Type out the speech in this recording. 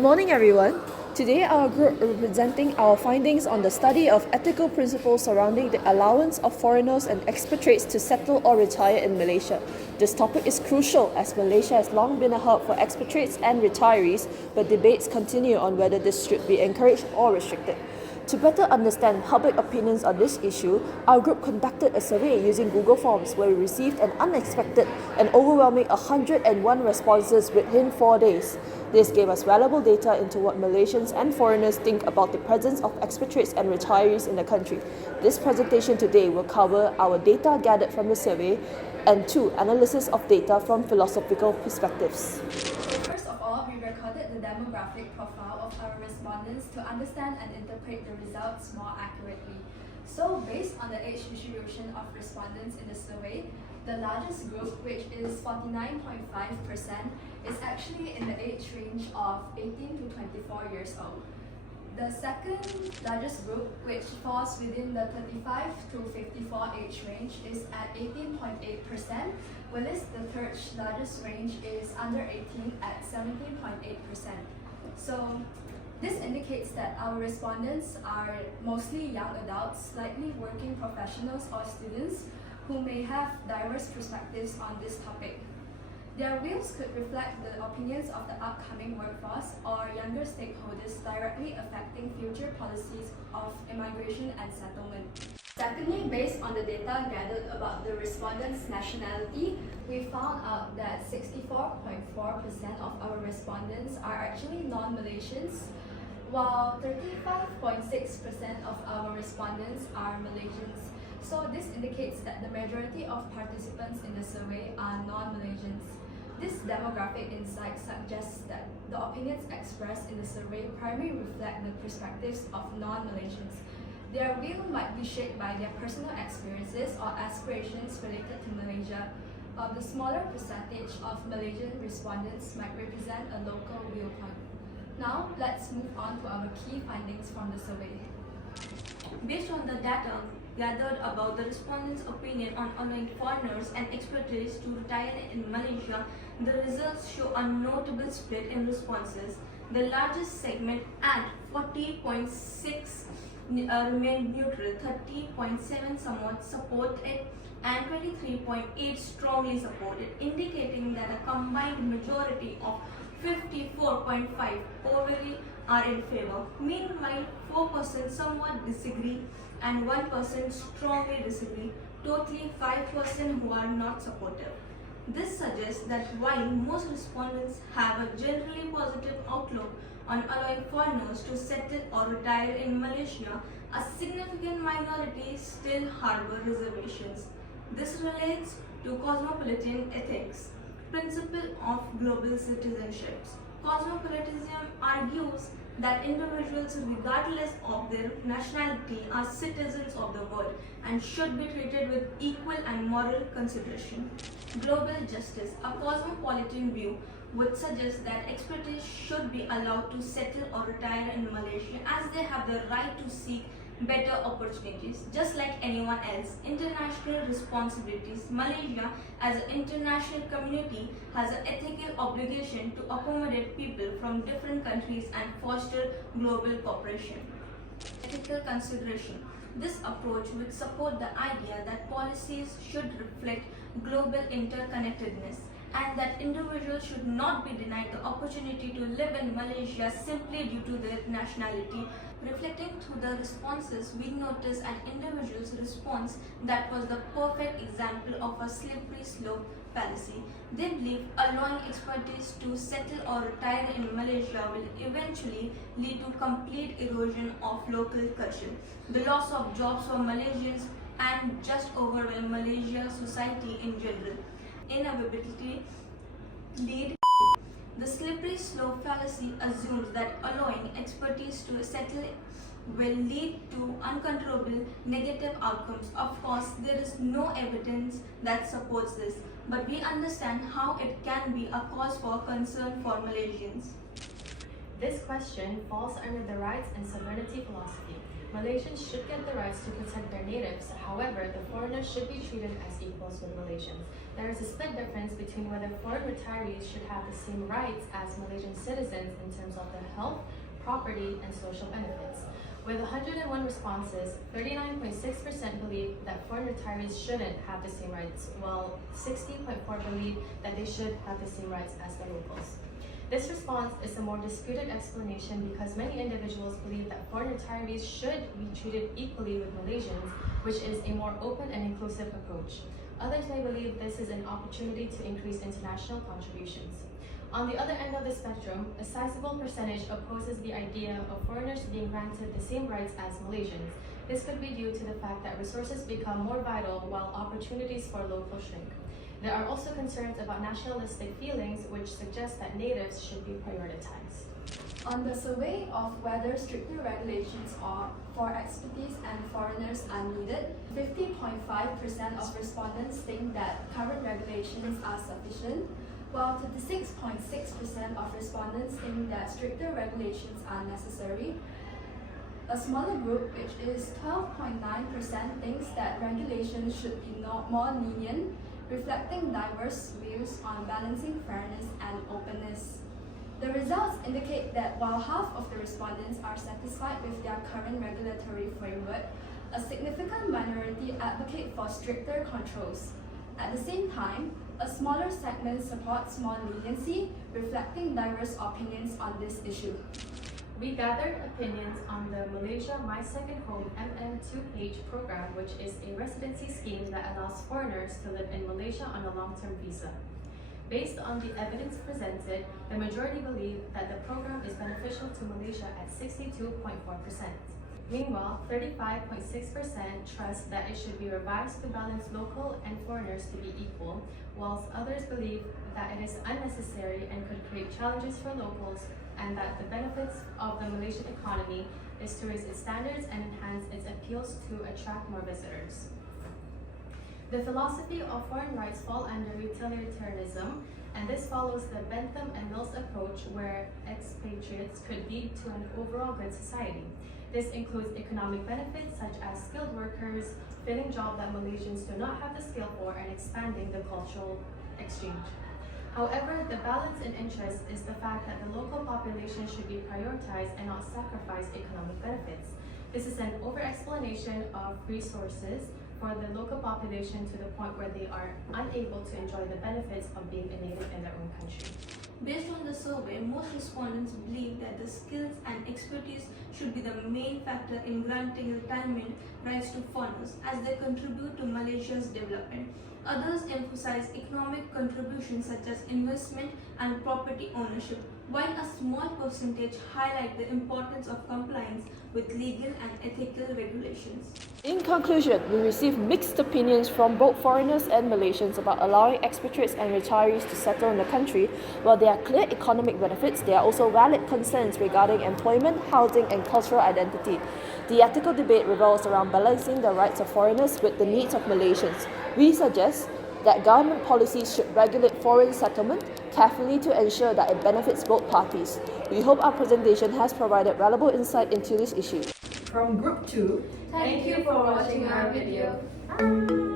Good morning, everyone. Today, our group will be presenting our findings on the study of ethical principles surrounding the allowance of foreigners and expatriates to settle or retire in Malaysia. This topic is crucial as Malaysia has long been a hub for expatriates and retirees, but debates continue on whether this should be encouraged or restricted. To better understand public opinions on this issue, our group conducted a survey using Google Forms where we received an unexpected and overwhelming 101 responses within 4 days. This gave us valuable data into what Malaysians and foreigners think about the presence of expatriates and retirees in the country. This presentation today will cover our data gathered from the survey and analysis of data from philosophical perspectives. First of all, we recorded the demographic profile of our respondents to understand and interpret the results more accurately. So, based on the age distribution of respondents in the survey, the largest group, which is 49.5%, is actually in the age range of 18 to 24 years old. The second largest group, which falls within the 35 to 54 age range, is at 18.8%, whereas the third largest range is under 18 at 17.8%. So, this indicates that our respondents are mostly young adults, likely working professionals or students who may have diverse perspectives on this topic. Their views could reflect the opinions of the upcoming workforce or younger stakeholders directly affecting future policies of immigration and settlement. Secondly, based on the data gathered about the respondents' nationality, we found out that 64.4% of our respondents are actually non-Malaysians, while 35.6% of our respondents are Malaysians. So this indicates that the majority of participants in the survey are non-Malaysians. This demographic insight suggests that the opinions expressed in the survey primarily reflect the perspectives of non-Malaysians. Their view might be shaped by their personal experiences or aspirations related to Malaysia, while the smaller percentage of Malaysian respondents might represent a local viewpoint. Now, let's move on to our key findings from the survey. Based on the data gathered about the respondents' opinion on allowing foreigners and expatriates to retire in Malaysia, the results show a notable split in responses. The largest segment at 40.6 remained neutral, 30.7 somewhat supported, and 23.8 strongly supported, indicating that a combined majority of 54.5 overly are in favor. Meanwhile, 4% somewhat disagree and 1% strongly disagree, totally 5% who are not supportive. This suggests that while most respondents have a generally positive outlook on allowing foreigners to settle or retire in Malaysia, a significant minority still harbor reservations. This relates to cosmopolitan ethics, principle of global citizenships. Cosmopolitanism argues that individuals, regardless of their nationality, are citizens of the world and should be treated with equal and moral consideration. Global justice, a cosmopolitan view, would suggest that expatriates should be allowed to settle or retire in Malaysia as they have the right to seek better opportunities, just like anyone else. International responsibilities. Malaysia, as an international community, has an ethical obligation to accommodate people from different countries and foster global cooperation. Ethical consideration. This approach would support the idea that policies should reflect global interconnectedness and that individuals should not be denied the opportunity to live in Malaysia simply due to their nationality. Reflecting through the responses, we notice an individual's response that was the perfect example of a slippery slope fallacy. They believe allowing expatriates to settle or retire in Malaysia will eventually lead to complete erosion of local culture, the loss of jobs for Malaysians, and just overwhelm Malaysia's society in general. Inevitability lead. The slippery slope fallacy assumes that allowing expertise to settle will lead to uncontrollable negative outcomes. Of course, there is no evidence that supports this, but we understand how it can be a cause for concern for Malaysians. This question falls under the rights and sovereignty philosophy. Malaysians should get the rights to protect their natives. However, the foreigners should be treated as equals with Malaysians. There is a split difference between whether foreign retirees should have the same rights as Malaysian citizens in terms of their health, property, and social benefits. With 101 responses, 39.6% believe that foreign retirees shouldn't have the same rights, while 60.4% believe that they should have the same rights as the locals. This response is a more disputed explanation because many individuals believe that foreign retirees should be treated equally with Malaysians, which is a more open and inclusive approach. Others may believe this is an opportunity to increase international contributions. On the other end of the spectrum, a sizable percentage opposes the idea of foreigners being granted the same rights as Malaysians. This could be due to the fact that resources become more vital while opportunities for locals shrink. There are also concerns about nationalistic feelings, which suggest that natives should be prioritized. On the survey of whether stricter regulations for expatriates and foreigners are needed, 50.5% of respondents think that current regulations are sufficient, while 56.6% of respondents think that stricter regulations are necessary. A smaller group, which is 12.9%, thinks that regulations should be more lenient, reflecting diverse views on balancing fairness and openness. The results indicate that while half of the respondents are satisfied with their current regulatory framework, a significant minority advocate for stricter controls. At the same time, a smaller segment supports more leniency, reflecting diverse opinions on this issue. We gathered opinions on the Malaysia My Second Home MM2-page program, which is a residency scheme that allows foreigners to live in Malaysia on a long-term visa. Based on the evidence presented, the majority believe that the program is beneficial to Malaysia at 62.4%. Meanwhile, 35.6% trust that it should be revised to balance local and foreigners to be equal, whilst others believe that it is unnecessary and could create challenges for locals, and that the benefits of the Malaysian economy is to raise its standards and enhance its appeals to attract more visitors. The philosophy of foreign rights fall under utilitarianism, and this follows the Bentham and Mills approach where expatriates could lead to an overall good society. This includes economic benefits such as skilled workers, filling jobs that Malaysians do not have the skill for, and expanding the cultural exchange. However, the balance in interest is the fact that the local population should be prioritized and not sacrifice economic benefits. This is an over-explanation of resources for the local population to the point where they are unable to enjoy the benefits of being a native in their own country. Based on the survey, most respondents believe that the skills and expertise should be the main factor in granting retirement rights to foreigners as they contribute to Malaysia's development. Others emphasize economic contributions such as investment and property ownership, while a small percentage highlight the importance of compliance with legal and ethical regulations. In conclusion, we received mixed opinions from both foreigners and Malaysians about allowing expatriates and retirees to settle in the country. While there are clear economic benefits, there are also valid concerns regarding employment, housing, and cultural identity. The ethical debate revolves around balancing the rights of foreigners with the needs of Malaysians. We suggest that government policies should regulate foreign settlement carefully to ensure that it benefits both parties. We hope our presentation has provided valuable insight into this issue. From Group 2, Thank you for watching our video.